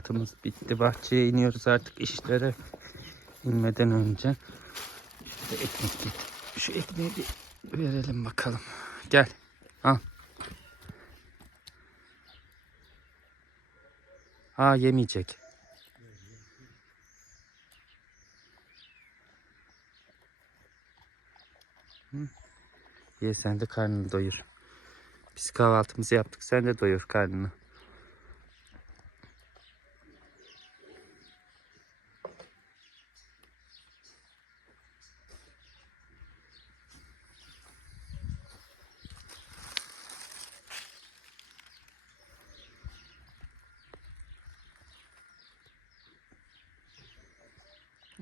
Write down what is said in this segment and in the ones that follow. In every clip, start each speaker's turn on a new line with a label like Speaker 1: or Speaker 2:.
Speaker 1: kahvaltımız bitti. Bahçeye iniyoruz artık işlere inmeden önce. Şöyle ekmek. Şu ekmeği bir verelim bakalım. Gel. Al. Aa yemeyecek. Ye sen de karnını doyur. Biz kahvaltımızı yaptık. Sen de doyur karnını.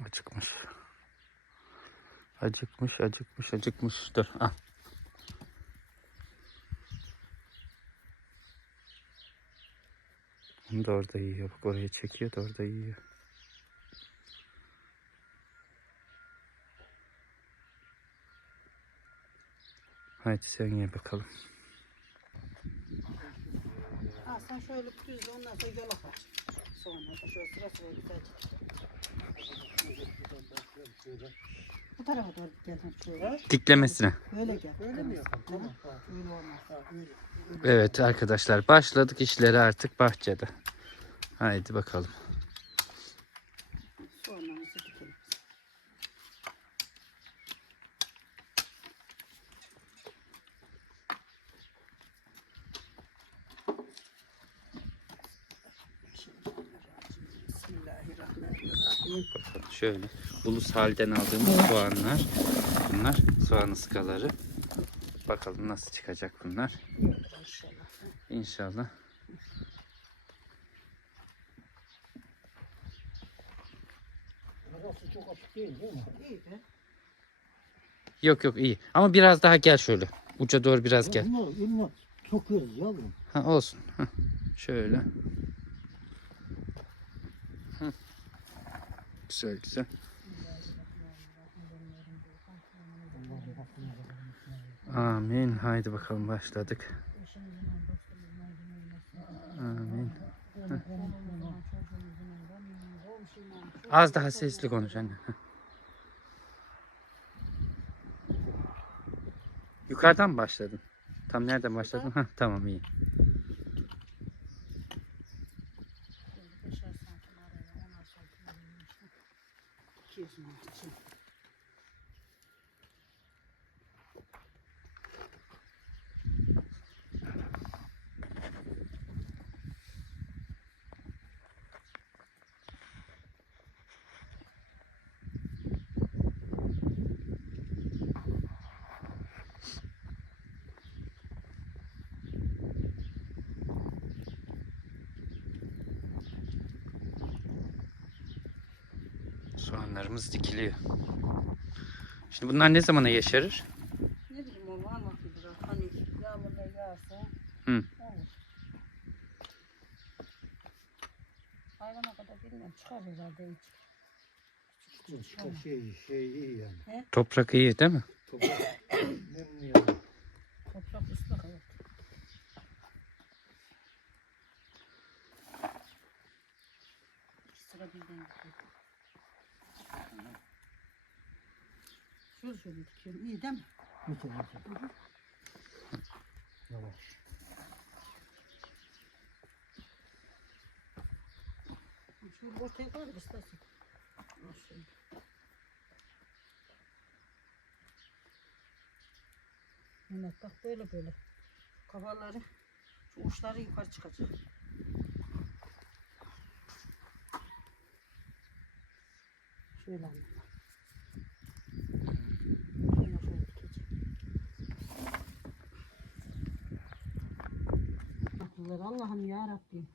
Speaker 1: Acıkmış. Acıkmış, acıkmış, acıkmış. Dur, al. Onu da orada yiyor. Bak oraya çekiyor da orada yiyor. Haydi sen ye bakalım.
Speaker 2: Ha sen şöyle düz ondan sonra yola kaç. Sonra şöyle sıra sıra güzelce. Bu tarafa doğru gel. Şöyle.
Speaker 1: Diklemesine.
Speaker 2: Böyle gel.
Speaker 3: Öyle mi yapalım? Tamam.
Speaker 2: Öyle olmaz.
Speaker 3: Ha, öyle.
Speaker 1: Evet arkadaşlar başladık işleri artık bahçede. Haydi bakalım. Şöyle. Ulus halden aldığımız soğanlar. Bunlar soğan ıskaları. Bakalım nasıl çıkacak bunlar.
Speaker 2: İnşallah.
Speaker 1: İnşallah.
Speaker 3: Burası çok açık değil değil mi?
Speaker 2: İyi.
Speaker 1: Yok yok iyi. Ama biraz daha gel şöyle. Uca doğru biraz gel.
Speaker 3: Bunlar illa sokuyoruz yavrum.
Speaker 1: Ha olsun. Hah, Şöyle. Güzel güzel. Amin. Haydi bakalım başladık. Amin. Heh. Az daha sesli konuş anne. Heh. Yukarıdan başladın? Tam nereden başladın? Heh, tamam iyi. Soğanlarımız dikiliyor. Şimdi bunlar ne zamana yeşerir?
Speaker 2: Ne bileyim o var mı biraz hani yağmurlar yağarsa
Speaker 1: Hı.
Speaker 2: olur. Hayvana kadar bilmem çıkar herhalde hiç.
Speaker 3: İşte çıkan şey, şey iyi yani.
Speaker 1: Toprak iyi değil mi?
Speaker 3: Toprak nemli yani.
Speaker 2: Toprak ıslak evet. Sıra birden gidiyor. Şöyle şöyle dikiyorum. İyi değil mi?
Speaker 3: Lütfen lütfen. Yavaş.
Speaker 2: Şu ortaya koy da istersen. Şöyle. Evet bak böyle böyle. Kafaları, şu uçları yukarı çıkacak. Şöyle dikeceğim. Tatlılar Allah'ım ya Rabbim.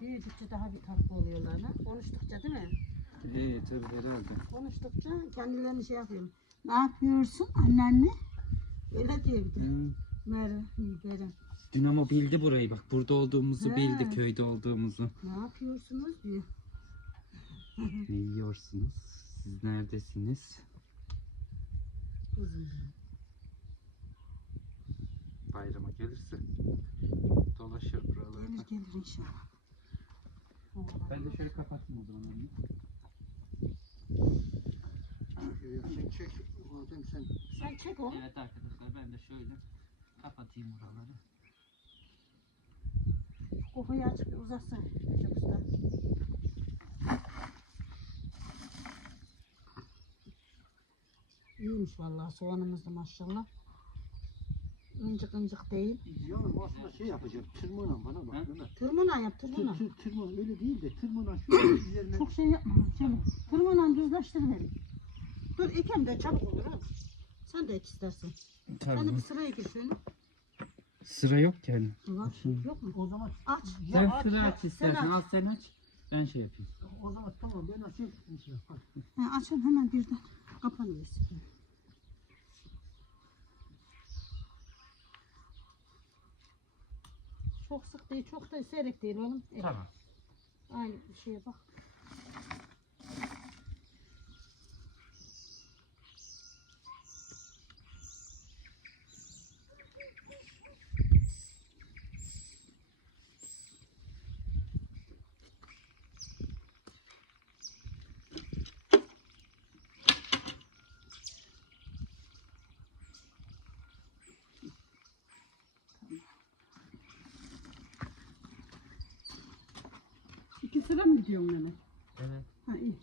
Speaker 2: Büyüdükçe daha bir tatlı oluyorlar lan. Konuştukça değil mi?
Speaker 1: İyi tabii herhalde.
Speaker 2: Konuştukça kendilerini şey yapıyorum. Ne yapıyorsun anneanne? Öyle diyor bir de. Merve, Berem.
Speaker 1: Dinamo bildi burayı bak. Burada olduğumuzu
Speaker 2: He.
Speaker 1: bildi. Köyde olduğumuzu.
Speaker 2: Ne yapıyorsunuz diyor.
Speaker 1: Ne yiyorsunuz? Siz neredesiniz? Bayrama gelirse dolaşır buralarda.
Speaker 2: Gelir gelir inşallah.
Speaker 1: Ben de şöyle kapatayım o zaman. onu.
Speaker 3: Sen çek. Oradan sen
Speaker 2: Sen çek onu.
Speaker 1: Evet arkadaşlar ben de şöyle kapatayım oraları.
Speaker 2: Kokuyu açıp bir uzatsa. Recep Usta. İyiymiş vallahi soğanımız da maşallah. İncik incik değil.
Speaker 3: Yavrum aslında şey yapacağım. Tırmana bana bak. Mehmet.
Speaker 2: Tırmına yap
Speaker 3: Tır,
Speaker 2: tırmına.
Speaker 3: tır, tırmana öyle değil de tırmana şu üzerine.
Speaker 2: Çok şey yapma. Şöyle tırmına düzleştiriverin. Dur ekem de çabuk olur ha. Sen de ek istersen. Sen de
Speaker 1: Tabii.
Speaker 2: bir sıra ek şöyle.
Speaker 1: Sıra yok ki hani.
Speaker 2: Var. Yok mu?
Speaker 3: O zaman
Speaker 2: Aç.
Speaker 1: Sen
Speaker 3: ya aç
Speaker 1: sıra aç istersen.
Speaker 2: aç.
Speaker 1: Al sen aç. Ben şey yapayım.
Speaker 3: O zaman tamam ben açayım.
Speaker 2: Ha, açın hemen birden. Kapanıyorsun. Çok sık değil, çok da seyrek değil oğlum. E,
Speaker 1: Tamam.
Speaker 2: Aynı bir şeye bak. İki sıra mı gidiyorsun Mehmet?
Speaker 1: Evet.
Speaker 2: Ha iyi.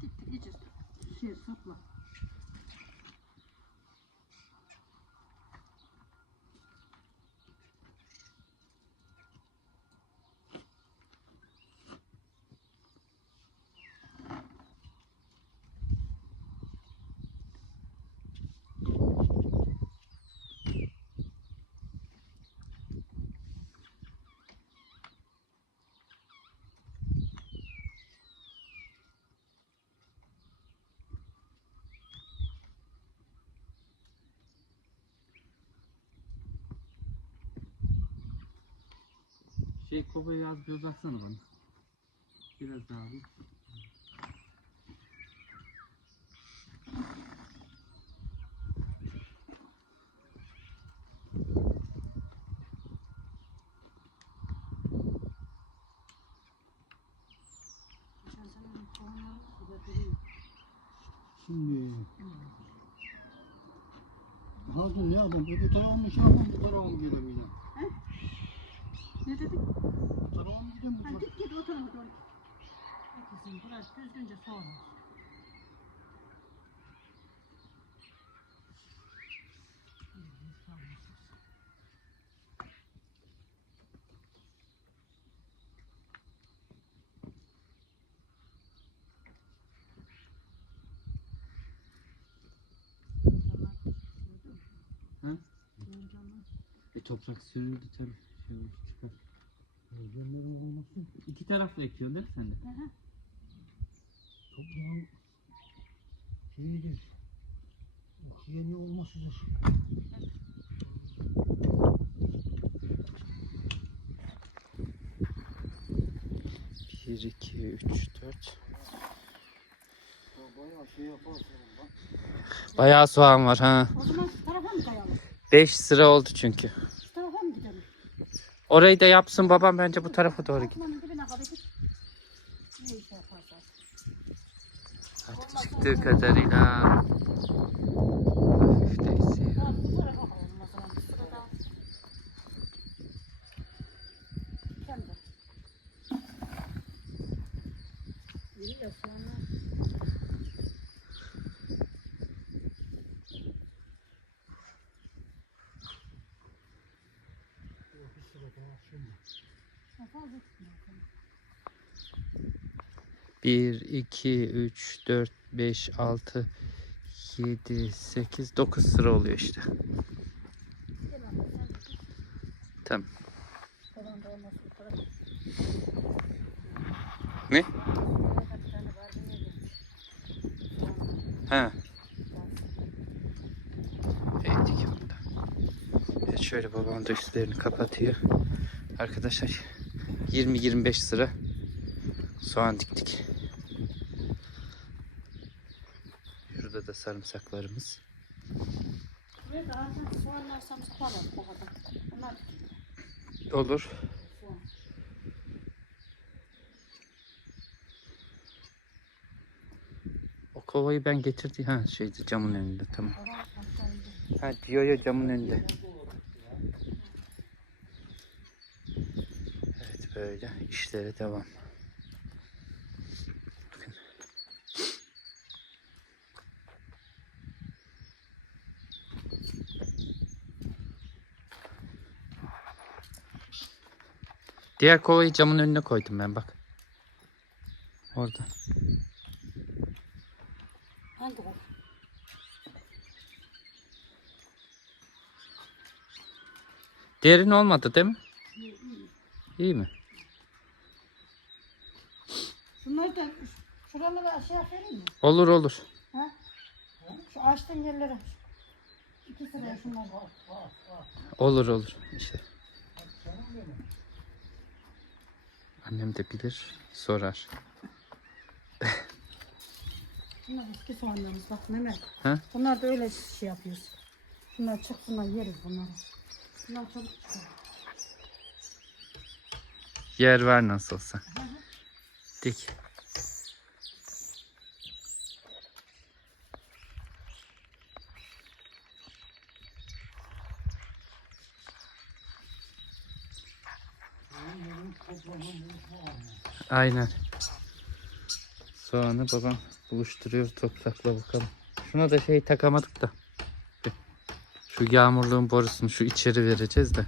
Speaker 2: Gitti iyice şey sapla.
Speaker 1: Şey kovayı az bir uzatsana bana. Biraz daha bir.
Speaker 2: Bir.
Speaker 3: Şimdi. Hazır ne yapalım? Öbür tarafa mı şey yapalım? Bu tarafa mı gidelim yine?
Speaker 2: Ne dedik?
Speaker 3: Tarafa mı gidelim? Bu
Speaker 2: Ha, git git o tarafa doğru. Haklısın burası düzgünce.
Speaker 1: Ha? E toprak sürüldü tabii. Şey oldu,
Speaker 3: Gözlemlerim olmasın.
Speaker 1: İki taraflı ekiyorsun değil mi sen de?
Speaker 3: Toprağın şeyidir. Oksijeni olmasıdır.
Speaker 1: Bir, iki, üç, dört.
Speaker 3: Ya Bayağı şey yaparsın lan.
Speaker 1: Bayağı soğan var ha.
Speaker 2: O zaman şu tarafa mı kayalım?
Speaker 1: Beş sıra oldu çünkü.
Speaker 2: Şu tarafa mı gidelim?
Speaker 1: Orayı da yapsın babam bence bu tarafa doğru git. Artık çıktığı kadarıyla hafif de esiyor.
Speaker 2: Ya bu tarafa kayalım o zaman. Bir sıra daha. Kendi. İyi de sonra.
Speaker 3: Bir sıra daha şimdi.
Speaker 2: Ha, fazla tutma.
Speaker 1: 1, 2, 3, 4, 5, 6, 7, 8, 9 sıra oluyor işte. Tamam. Ne? Ha. Şöyle babam da kapatıyor. Arkadaşlar 20-25 sıra soğan diktik. Şurada da sarımsaklarımız. Olur. O kovayı ben getirdim. Ha şeydi camın önünde tamam. Ha diyor ya camın önünde. Evet böyle işlere devam. Bakın. Diğer kovayı camın önüne koydum ben bak. Orada.
Speaker 2: Hangi bu?
Speaker 1: Derin olmadı değil mi? İyi mi?
Speaker 2: Şunları da şuraları aşağı vereyim mi?
Speaker 1: Olur olur.
Speaker 2: Ha? Şu açtığın yerlere. İki sıraya şunlar.
Speaker 1: Olur olur. İşte. Annem de bilir, sorar.
Speaker 2: Bunlar eski soğanlarımız bak Mehmet.
Speaker 1: Ha?
Speaker 2: Bunlar da öyle şey yapıyoruz. Bunlar çıksınlar yeriz bunları. Bunlar çabuk çıkar.
Speaker 1: Yer var nasıl olsa. Dik. Aynen. Soğanı babam buluşturuyor toprakla bakalım. Şuna da şey takamadık da. Şu yağmurluğun borusunu şu içeri vereceğiz de.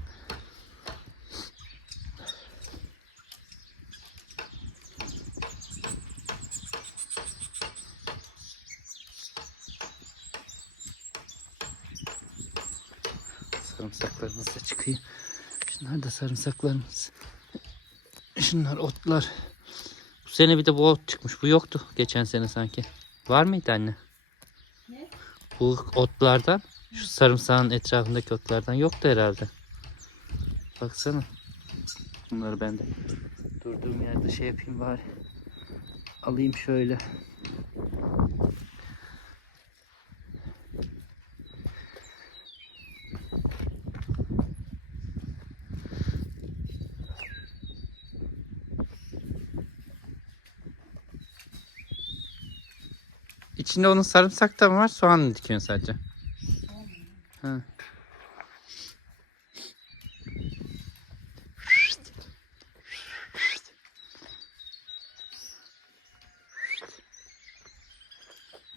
Speaker 1: Sarımsaklarımız da çıkıyor. Şunlar da sarımsaklarımız. Şunlar otlar. Bu sene bir de bu ot çıkmış. Bu yoktu geçen sene sanki. Var mıydı anne?
Speaker 2: Ne?
Speaker 1: Bu otlardan, şu sarımsağın etrafındaki otlardan yoktu herhalde. Baksana. Bunları ben de durduğum yerde şey yapayım bari. Alayım şöyle. İçinde onun sarımsak da mı var? Soğan mı dikiyorsun sadece?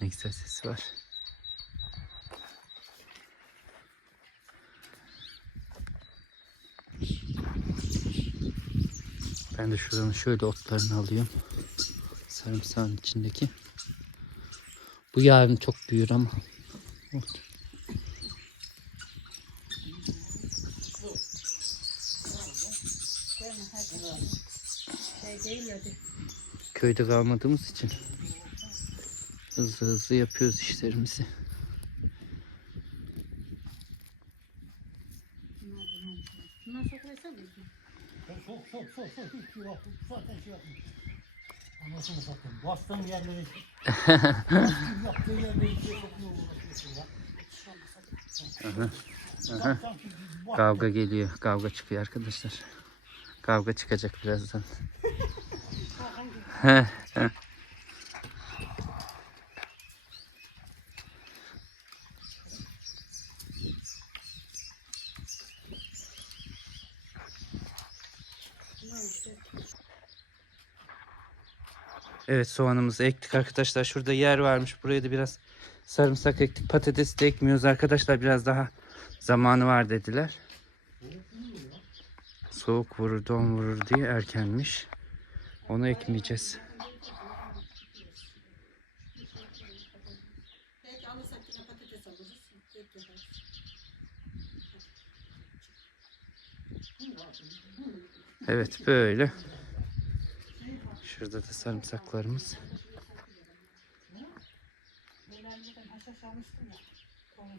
Speaker 1: Ne güzel sesi var. Ben de şuranın şöyle otlarını alıyorum. Sarımsağın içindeki. Bu yarın çok büyür ama. Köyde kalmadığımız için hızlı hızlı yapıyoruz işlerimizi.
Speaker 2: Bunlar çok versene mi?
Speaker 3: Sok sok sok sok hiç şey yok. Zaten şey yapmış. Anasını satayım. Bastığın yerleri yaptığı yerleri şey sokuyor uğraşıyorsun ya. Bak-
Speaker 1: Kavga geliyor. Kavga çıkıyor arkadaşlar. Kavga çıkacak birazdan.
Speaker 2: Bunlar işte.
Speaker 1: Evet soğanımızı ektik arkadaşlar. Şurada yer varmış. Buraya da biraz sarımsak ektik. Patates de ekmiyoruz arkadaşlar. Biraz daha zamanı var dediler. Soğuk vurur, don vurur diye erkenmiş. Onu ekmeyeceğiz. Evet böyle. Şurada da sarımsaklarımız.
Speaker 2: Ben önceden haşhaş almıştım ya. Onu.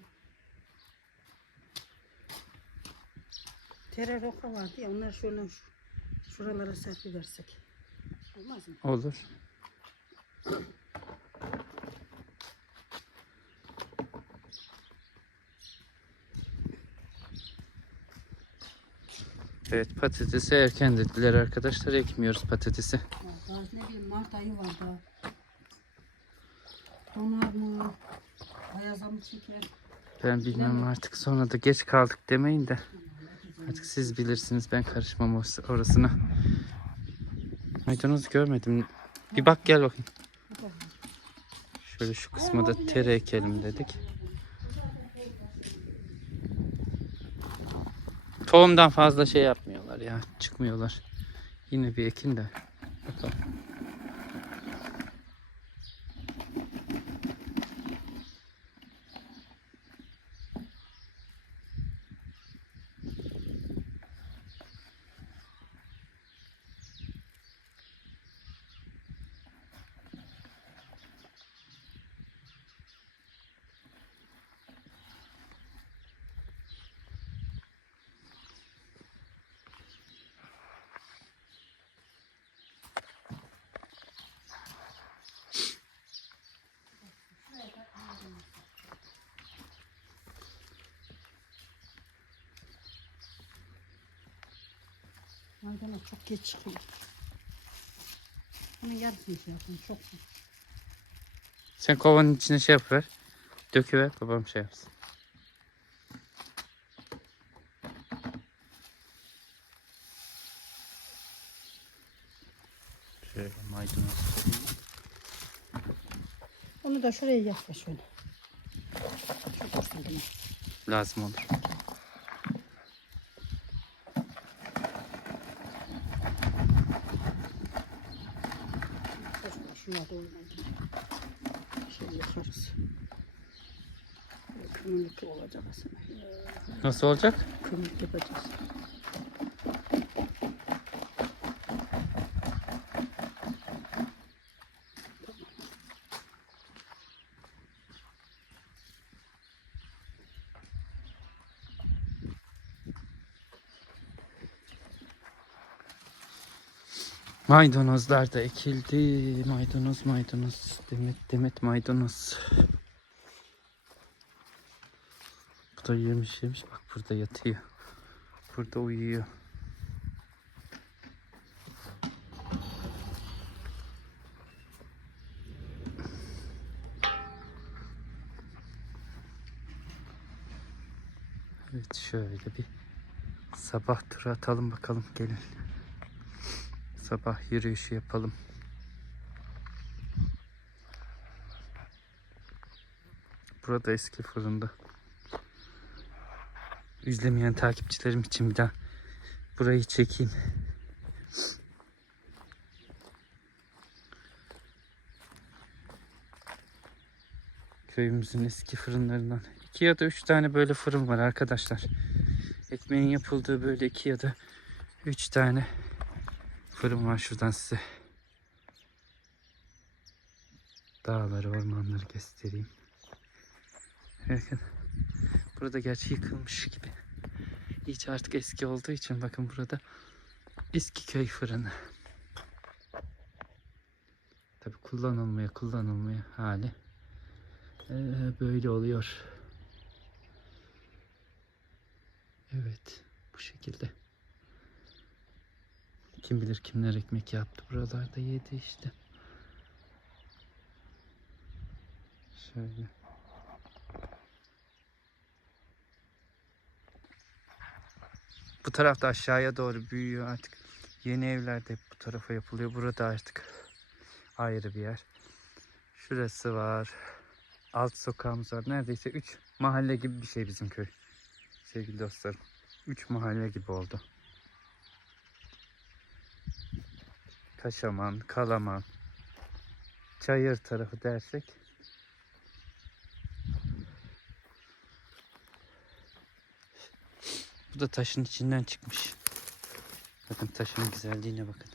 Speaker 2: Tere roka vardı ya onlar şöyle şu- şuralara serpiversek. Olmaz mı?
Speaker 1: Olur. Evet patatesi erken dediler arkadaşlar ekmiyoruz patatesi.
Speaker 2: Ya Daha ne bileyim Mart ayı var daha. Donar mı? Ayaza mı çeker?
Speaker 1: Ben bilmem artık sonra da geç kaldık demeyin de. Artık siz bilirsiniz ben karışmam orası- orasına. Maydanoz görmedim. Bir bak gel bakayım. Şöyle şu kısma da tere ekelim dedik. Tohumdan fazla şey yapmıyorlar ya. Çıkmıyorlar. Yine bir ekin de. Bakalım.
Speaker 2: Maydanoz çok geç çıkıyor. Ama yarısını şey yapın çok.
Speaker 1: Sen kovanın içine şey yapıver. Döküver babam şey yapsın. Şöyle maydanoz.
Speaker 2: Onu da şuraya yakla şöyle. Çok?
Speaker 1: Lazım olur.
Speaker 2: Şuna doğru. Şey yakarız. Kömürlük olacak aslında.
Speaker 1: Nasıl olacak?
Speaker 2: Kömürlük yapacağız.
Speaker 1: Maydanozlar da ekildi. Maydanoz maydanoz. Demet demet maydanoz. Bu da yemiş yemiş. Bak burada yatıyor. Burada uyuyor. Evet şöyle bir sabah turu atalım bakalım gelin. Sabah yürüyüşü yapalım. Burada eski fırında. İzlemeyen takipçilerim için bir daha burayı çekeyim. Köyümüzün eski fırınlarından. iki ya da üç tane böyle fırın var arkadaşlar. Ekmeğin yapıldığı böyle iki ya da üç tane fırın var şuradan size. Dağları, ormanları göstereyim. Bakın. Burada gerçi yıkılmış gibi. Hiç artık eski olduğu için bakın burada eski köy fırını. Tabi kullanılmaya kullanılmaya hali ee, böyle oluyor. Evet bu şekilde. Kim bilir kimler ekmek yaptı buralarda yedi işte. Şöyle. Bu tarafta aşağıya doğru büyüyor artık. Yeni evler de bu tarafa yapılıyor. Burada artık ayrı bir yer. Şurası var. Alt sokağımız var. Neredeyse 3 mahalle gibi bir şey bizim köy. Sevgili dostlarım. 3 mahalle gibi oldu. Kaşaman, Kalaman, Çayır tarafı dersek Bu da taşın içinden çıkmış. Bakın taşın güzelliğine bakın.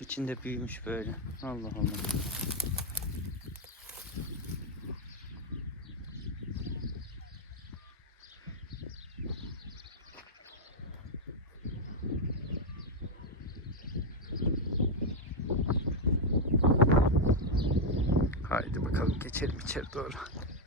Speaker 1: İçinde büyümüş böyle. Allah Allah. Thatcher todo.